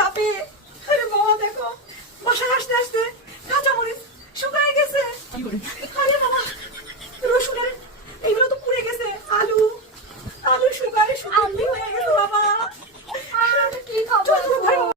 তাপে। আরে বাবা দেখো বাসায় আসতে আসতে কাঁচামরিচ শুকায় গেছে। আরে বাবা রসুনের এইগুলো তো পুড়ে গেছে। আলু আলু শুকায় শুকিয়ে হয়ে গেছে বাবা। কি খবর?